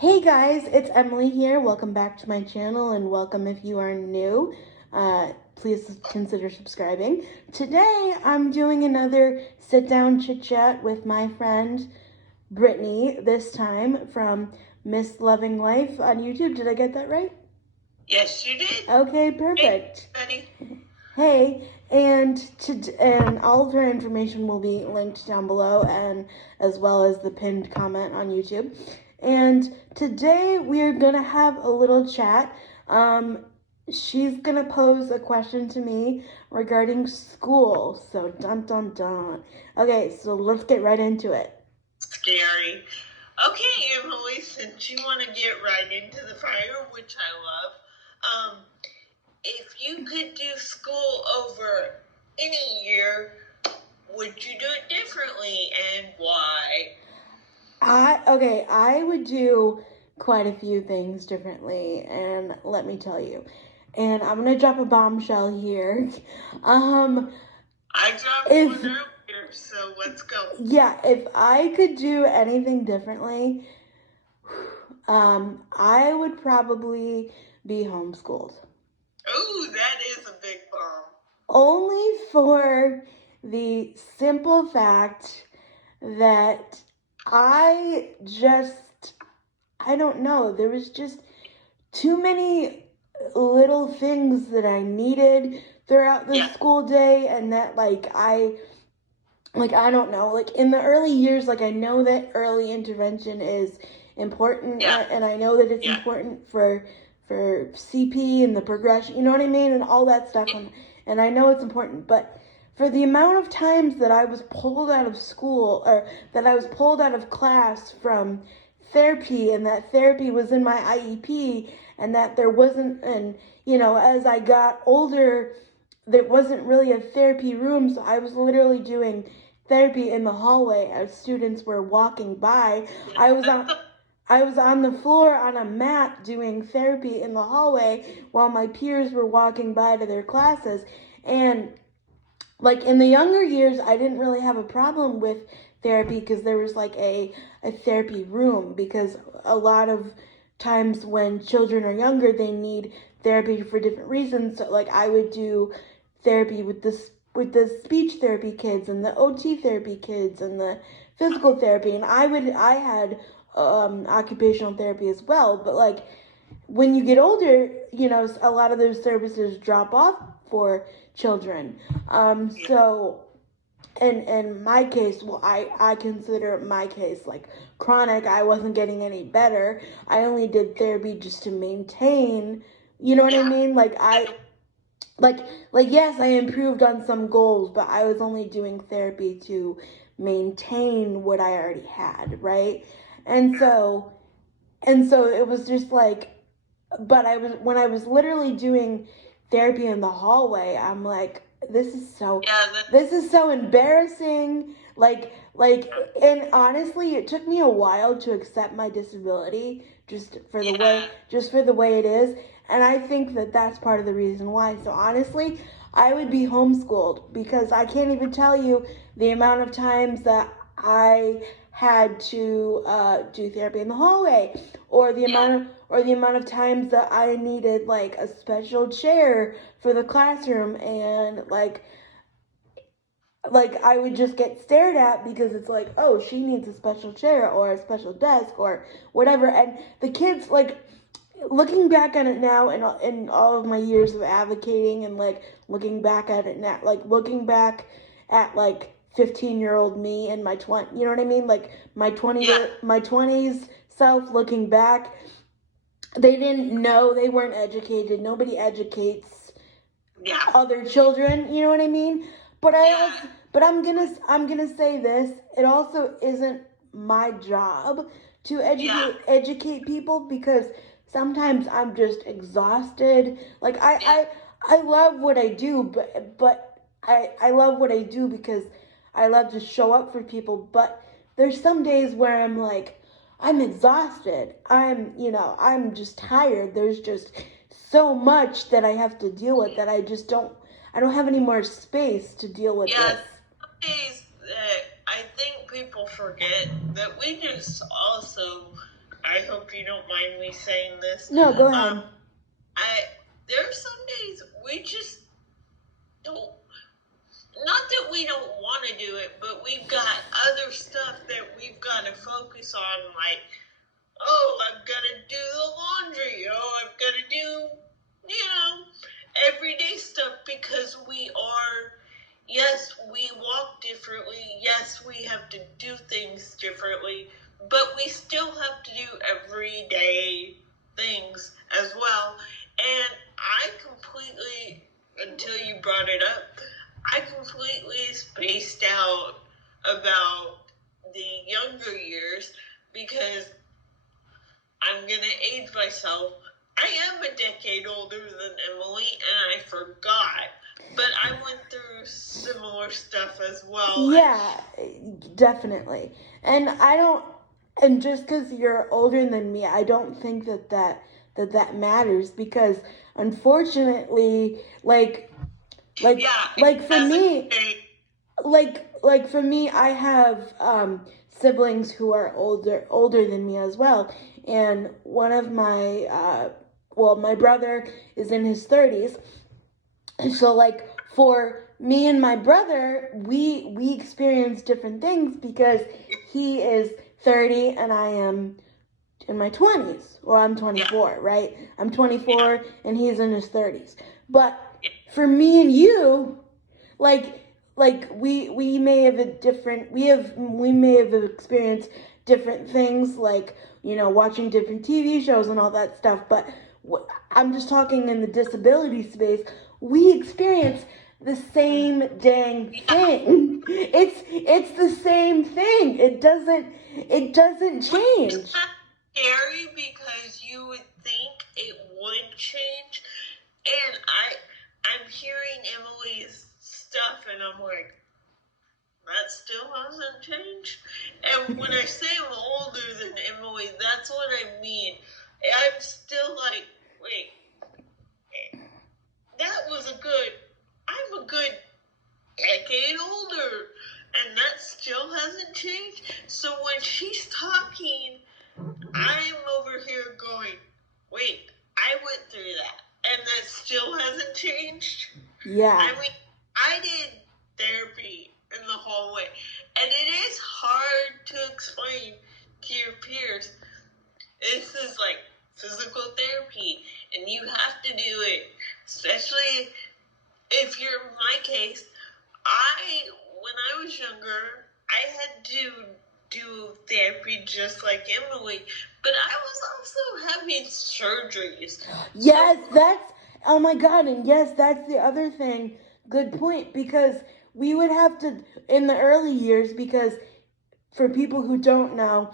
Hey guys, it's Emily here. Welcome back to my channel and welcome if you are new. Please consider subscribing. Today I'm doing another sit down chit chat with my friend Brittany, this time from Miss Loving Life on YouTube. Did I get that right? Yes, you did. Okay, perfect. Hey, Hey, and all of her information will be linked down below, and as well as the pinned comment on YouTube. And today we're gonna have a little chat. She's gonna pose a question to me regarding school. So dun dun dun. Okay, so let's get right into it. scary. Okay, Emily, since you want to get right into the fire, which I love, if you could do school over any year, would you do it differently and why? I would do quite a few things differently, and let me tell you. And I'm gonna drop a bombshell here. I dropped one earlier, so let's go. Yeah, if I could do anything differently, I would probably be homeschooled. Oh, that is a big bomb. Only for the simple fact that I don't know, there was just too many little things that I needed throughout the school day, and that I don't know, like in the early years, like I know that early intervention is important, and I know that it's important for CP and the progression, you know what I mean, and all that stuff, and I know it's important, but for the amount of times that I was pulled out of school, or that I was pulled out of class from therapy, and that therapy was in my IEP, and that there wasn't, and as I got older, there wasn't really a therapy room, so I was literally doing therapy in the hallway as students were walking by. I was on the floor on a mat doing therapy in the hallway while my peers were walking by to their classes. And like in the younger years, I didn't really have a problem with therapy because there was like a therapy room, because a lot of times when children are younger, they need therapy for different reasons. So like I would do therapy with the speech therapy kids and the OT therapy kids and the physical therapy, and I had occupational therapy as well. But like when you get older, a lot of those services drop off for children. So in my case, well, I consider my case like chronic. I wasn't getting any better. I only did therapy just to maintain, you know what I mean? Yes, I improved on some goals, but I was only doing therapy to maintain what I already had, right? And so it was just like, but when I was literally doing therapy in the hallway, I'm like, this is so embarrassing. And honestly, it took me a while to accept my disability, just for the way it is. And I think that that's part of the reason why. So honestly, I would be homeschooled, because I can't even tell you the amount of times that I had to do therapy in the hallway, or the amount of times that I needed like a special chair for the classroom, and like I would just get stared at because it's like, oh, she needs a special chair or a special desk or whatever. And the kids, like, looking back on it now, and in all of my years of advocating, and like looking back at it now, like looking back at like 15-year-old me and my 20, you know what I mean, like my 20s self, looking back, they didn't know, they weren't educated. Nobody educates other children, you know what I mean? But I'm gonna say this, it also isn't my job to educate people, because sometimes I'm just exhausted. Like I love what I do, but I love what I do because I love to show up for people, but there's some days where I'm like, I'm exhausted. I'm just tired. There's just so much that I have to deal with that I don't have any more space to deal with this. Some days I think people forget that we just also I hope you don't mind me saying this. No, go ahead. There are some days we just don't, not that we don't want to do it, but we've got other stuff that we've got to focus on, like, oh, I've got to do the laundry, oh, I've got to do, everyday stuff, because yes, we walk differently, yes, we have to do things differently, but we still have to do everyday things as well. And I completely, until you brought it up, I completely spaced out about the younger years, because I'm going to age myself. I am a decade older than Emily, and I forgot. But I went through similar stuff as well. Yeah, definitely. And just because you're older than me, I don't think that matters, because unfortunately, like for me, for me, I have siblings who are older than me as well, and one of my my brother is in his 30s. So like for me and my brother, we experience different things, because he is 30 and I am in my 20s, or I'm 24, right? I'm 24 and he's in his 30s. But for me and you, like we may have we may have experienced different things, like, watching different TV shows and all that stuff, but I'm just talking in the disability space. We experience the same dang thing. It's the same thing. It doesn't change. It's not scary, because you would think it would change. And I'm hearing Emily's stuff, and I'm like, that still hasn't changed. And when I say I'm older than Emily, that's what I mean. I'm still like, wait, I'm a good decade older, and that still hasn't changed. So when she's talking, I'm over here going, wait, I went through that, and that still hasn't changed? Yeah. I mean, I did therapy in the hallway, and it is hard to explain to your peers. This is like physical therapy, and you have to do it, especially if you're in my case. When I was younger, I had to do therapy just like Emily, but I was also having surgeries. Yes, oh my God, and yes, that's the other thing. Good point, because we would have to, in the early years, because for people who don't know,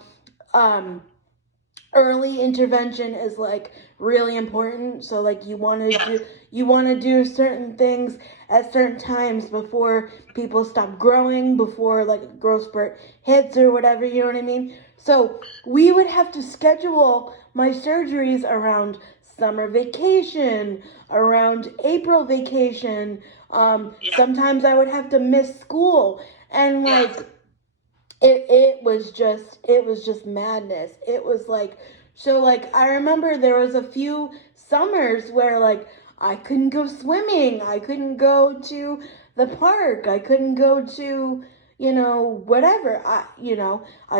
early intervention is like really important. So like you want to do certain things at certain times before people stop growing, before like a growth spurt hits or whatever, you know what I mean? So we would have to schedule my surgeries around summer vacation, around April vacation. Sometimes I would have to miss school, and like it was just madness. It was like, so like I remember there was a few summers where like I couldn't go swimming, I couldn't go to the park, I couldn't go to, whatever. I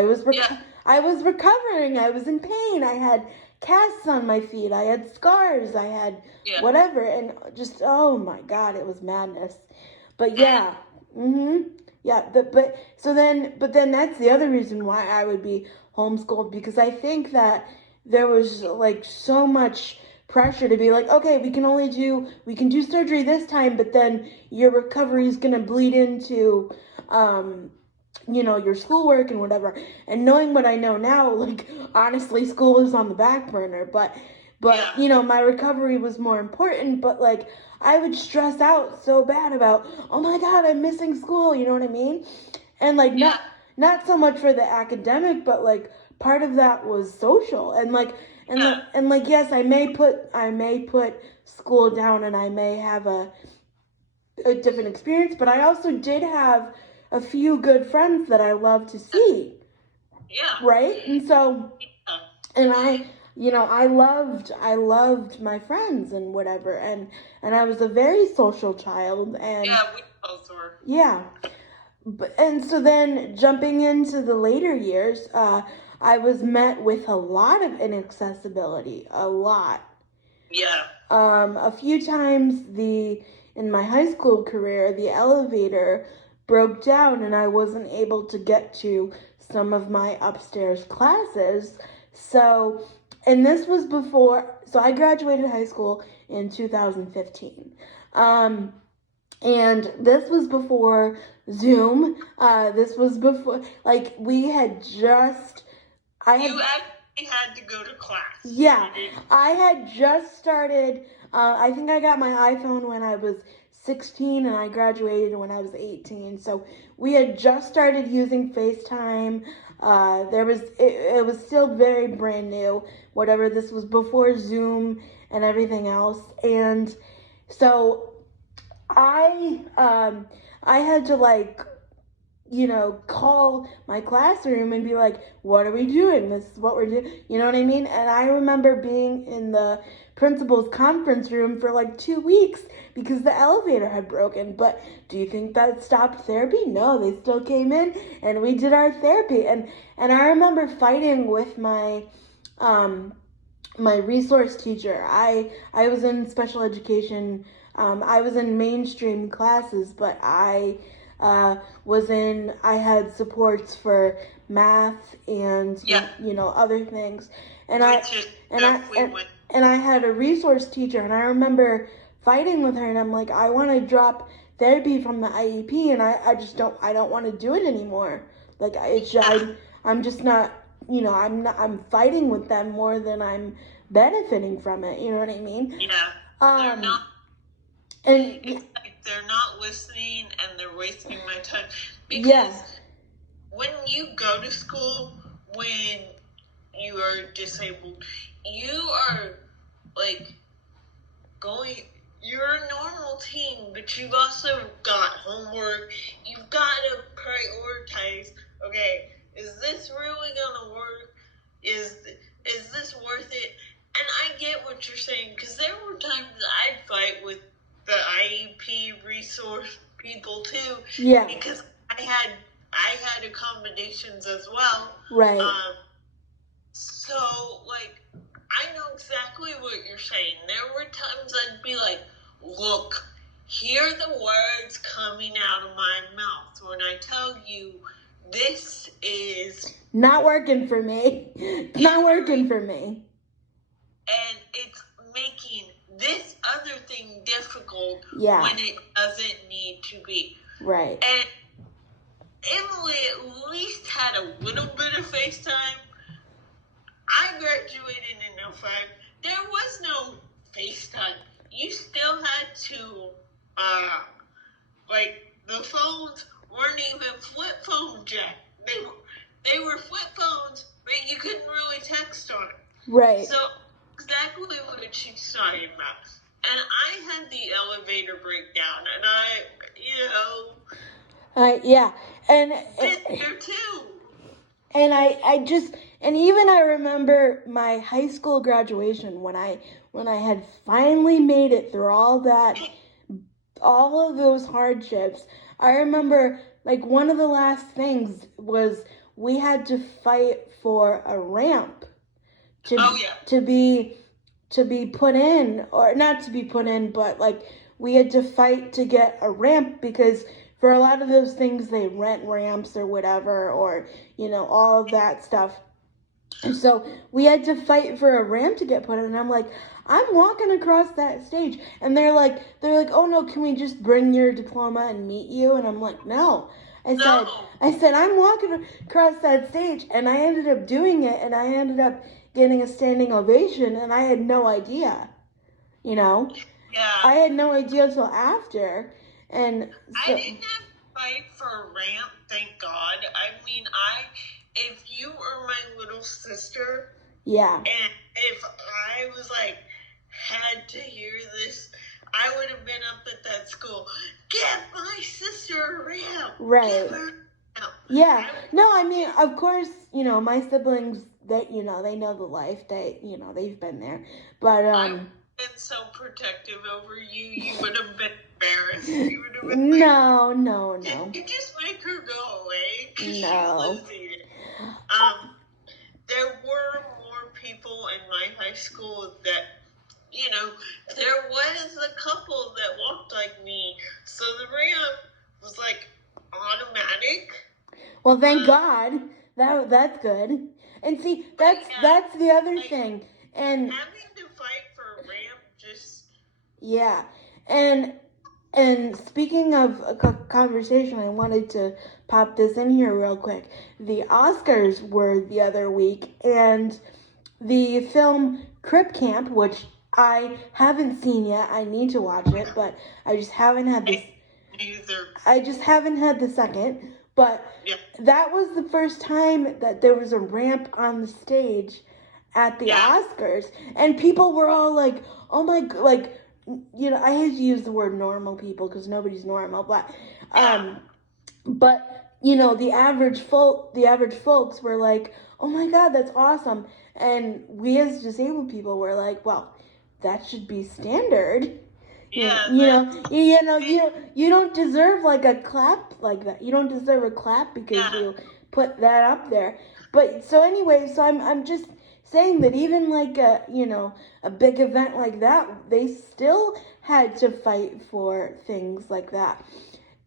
was recovering, I was in pain, I had casts on my feet, I had scars, I had whatever, and just, oh my God, it was madness. But yeah. Yeah, but then that's the other reason why I would be homeschooled, because I think that there was like so much pressure to be like, okay, we can do surgery this time, but then your recovery is gonna bleed into your schoolwork and whatever. And knowing what I know now, like honestly, school is on the back burner, but my recovery was more important. But like I would stress out so bad about, oh my God, I'm missing school, you know what I mean? And like not so much for the academic, but like part of that was social, and like yes, I may put school down, and I may have a different experience, but I also did have a few good friends that I love to see. Yeah. Right? And so And I loved my friends and whatever, and I was a very social child, and yeah, we both were. yeah. And so then jumping into the later years, I was met with a lot of inaccessibility, a lot. Yeah. A few times in my high school career, the elevator broke down and I wasn't able to get to some of my upstairs classes. So, and this was before, so I graduated high school in 2015. And this was before Zoom. This was before, like, we had just, You actually had to go to class. Yeah, I had just started, I think I got my iPhone when I was 16 and I graduated when I was 18. So we had just started using FaceTime. It was still very brand new, whatever. This was before Zoom and everything else. And so I had to, like, call my classroom and be like, what are we doing? This is what we're doing. You know what I mean? And I remember being in the principal's conference room for like 2 weeks because the elevator had broken. But do you think that stopped therapy? No, they still came in and we did our therapy. And I remember fighting with my resource teacher. I was in special education. I was in mainstream classes, but I had supports for math and other things, and I had a resource teacher, and I remember fighting with her, and I'm like, I want to drop therapy from the IEP, and I don't want to do it anymore. Like, I'm just not, I'm fighting with them more than I'm benefiting from it. You know what I mean? Yeah. They're not. And it's like they're not listening and they're wasting my time. Because when you go to school, when you are disabled, you are like you're a normal teen, but you've also got homework. You've got to prioritize, okay, is this really going to work? Is this worth it? And I get what you're saying, because there were times I'd fight with the IEP resource people too. Yeah. Because I had accommodations as well. Right. So, like, I know exactly what you're saying. There were times I'd be like, look, hear the words coming out of my mouth when I tell you this is not working for me. It's not working for me. And it's making this other thing difficult when it doesn't need to be. Right. And Emily at least had a little bit of FaceTime. I graduated in 05. There was no FaceTime. You still had to, the phones weren't even flip phones yet. They were flip phones, but you couldn't really text on it. Right. So, exactly what she's talking about. And I had the elevator breakdown, and yeah. And there too. And I remember my high school graduation when I had finally made it through all of those hardships. I remember, like, one of the last things was we had to fight for a ramp to be put in, or not to be put in, but like we had to fight to get a ramp, because for a lot of those things they rent ramps or whatever, or all of that stuff. And so we had to fight for a ramp to get put in, and I'm like, I'm walking across that stage, and they're like, oh no, can we just bring your diploma and meet you? And I'm like, no. I said I'm walking across that stage, and I ended up doing it, and I ended up getting a standing ovation, and I had no idea. Yeah. I had no idea until after, and so, I didn't have to fight for a ramp, thank God. I mean, if you were my little sister, yeah, and if I was like had to hear this, I would have been up at that school. Give my sister a ramp. Right. Give her a ramp. Yeah. No, I mean, of course, my siblings they, you know, they know the life. They, you know, they've been there. But I would have been so protective over you. You would have been embarrassed. You would have been no. Did you just make her go away? Because No. she's losing it. There were more people in my high school that, you know, there was a couple that walked like me. So the ramp was like automatic. Well, thank God. That's good. And see, that's the other thing. And having to fight for a ramp just... Yeah. And speaking of a conversation, I wanted to pop this in here real quick. The Oscars were the other week, and the film Crip Camp, which I haven't seen yet. I need to watch it, but I just haven't had this. Neither. I just haven't had the second. But that was the first time that there was a ramp on the stage at the Oscars, and people were all like, "Oh my!" Like, you know, I hate to use the word normal people because nobody's normal, but you know, the average folks were like, "Oh my God, that's awesome!" And we as disabled people were like, "Well, that should be standard." Yeah, you don't deserve like a clap like that. You don't deserve a clap because you put that up there. But so anyway, so I'm just saying that even like a, you know, a big event like that, they still had to fight for things like that.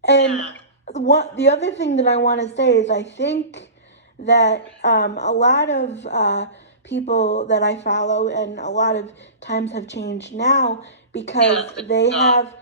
And what the other thing that I want to say is I think that a lot of people that I follow and a lot of times have changed now because they have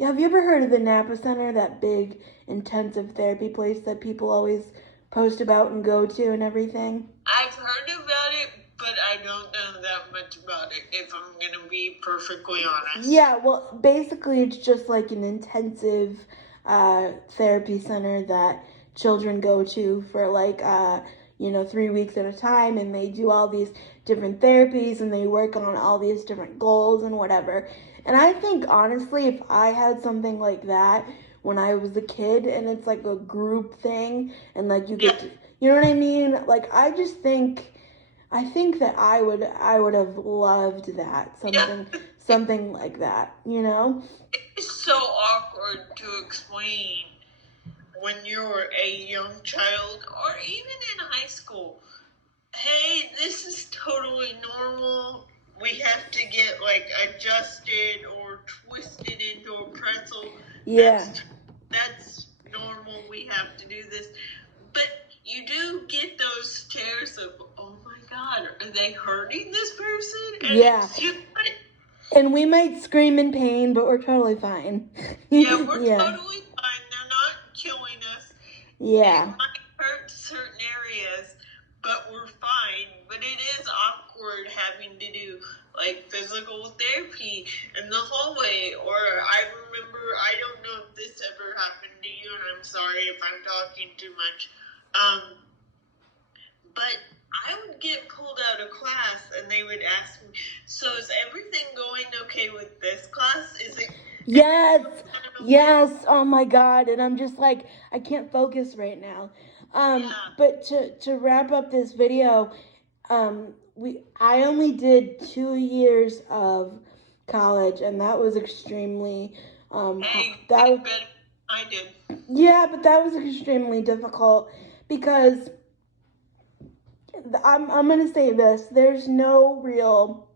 have you ever heard of the Napa Center, that big intensive therapy place that people always post about and go to and everything? I've heard about it, but I don't know that much about it, if I'm going to be perfectly honest. Yeah, well, basically it's just like an intensive therapy center that children go to for like, 3 weeks at a time, and they do all these different therapies and they work on all these different goals and whatever. And I think, honestly, if I had something like that when I was a kid and it's like a group thing and like you get to, you know what I mean? Like, I think that I would have loved that, something like that, you know? It's so awkward to explain when you're a young child or even in high school. Hey, this is totally normal. We have to get like adjusted or twisted into a pretzel. Yeah. That's normal. We have to do this. But you do get those stares of, oh my God, are they hurting this person? And it's just like, and we might scream in pain, but we're totally fine. We're totally fine. They're not killing us. Yeah. It might hurt certain areas, but we're fine. But it is awkward having to do like physical therapy in the hallway. Or I remember, I don't know if this ever happened to you, and I'm sorry if I'm talking too much. But I would get pulled out of class and they would ask me, so is everything going okay with this class? Is it? Yes, oh my God. And I'm just like, I can't focus right now. But to wrap up this video, I only did 2 years of college, and that was extremely I did. Yeah, but that was extremely difficult because I'm gonna say this: there's no real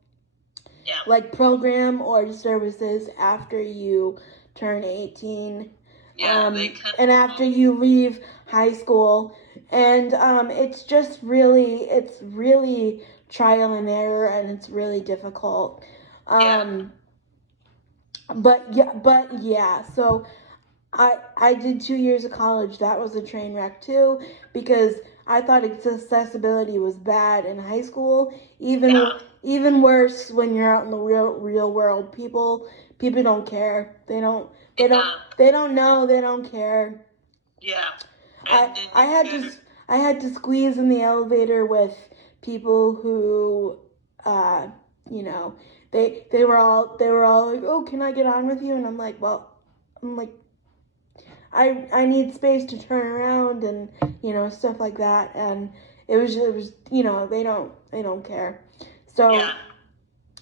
like program or services after you turn 18, and after you leave high school, and it's really trial and error, and it's really difficult. But yeah, so I did 2 years of college. That was a train wreck too, because I thought accessibility was bad in high school. Even worse when you're out in the real world. People don't care. They don't know. They don't care. Yeah. I had to squeeze in the elevator with people who, they were all like, oh, can I get on with you? And I'm like, I need space to turn around and, stuff like that. And it was, you know, they don't care. So,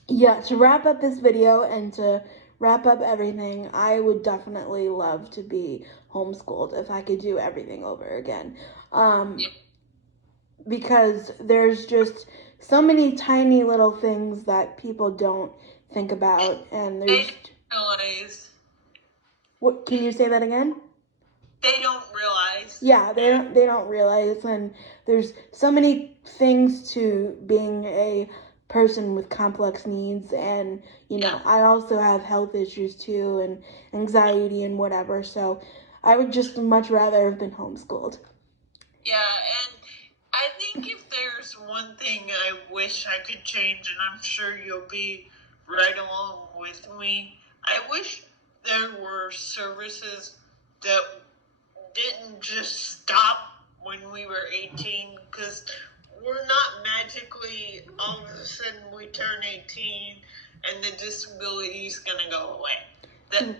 yeah, to wrap up this video and to wrap up everything, I would definitely love to be homeschooled if I could do everything over again. Because there's just so many tiny little things that people don't think about, and there's... realize. What, can you say that again? They don't realize. Yeah, they don't realize, and there's so many things to being a person with complex needs, and you know, I also have health issues too, and anxiety and whatever, so I would just much rather have been homeschooled. Yeah, and I think if there's one thing I wish I could change, and I'm sure you'll be right along with me, I wish there were services that didn't just stop when we were 18, because we're not magically all of a sudden we turn 18 and the disability is going to go away.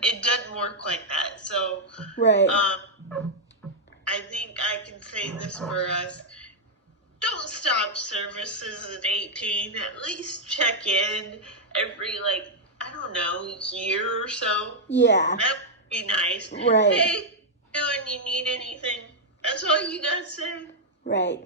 It doesn't work like that. So, right. I think I can say this for us. Don't stop services at 18. At least check in every, like, I don't know, year or so. Yeah. That would be nice. Right. Hey, and you need anything? That's all you gotta say. Right.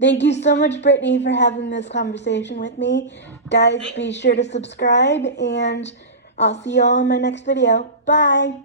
Thank you so much, Brittany, for having this conversation with me. Guys, be sure to subscribe, and I'll see you all in my next video. Bye.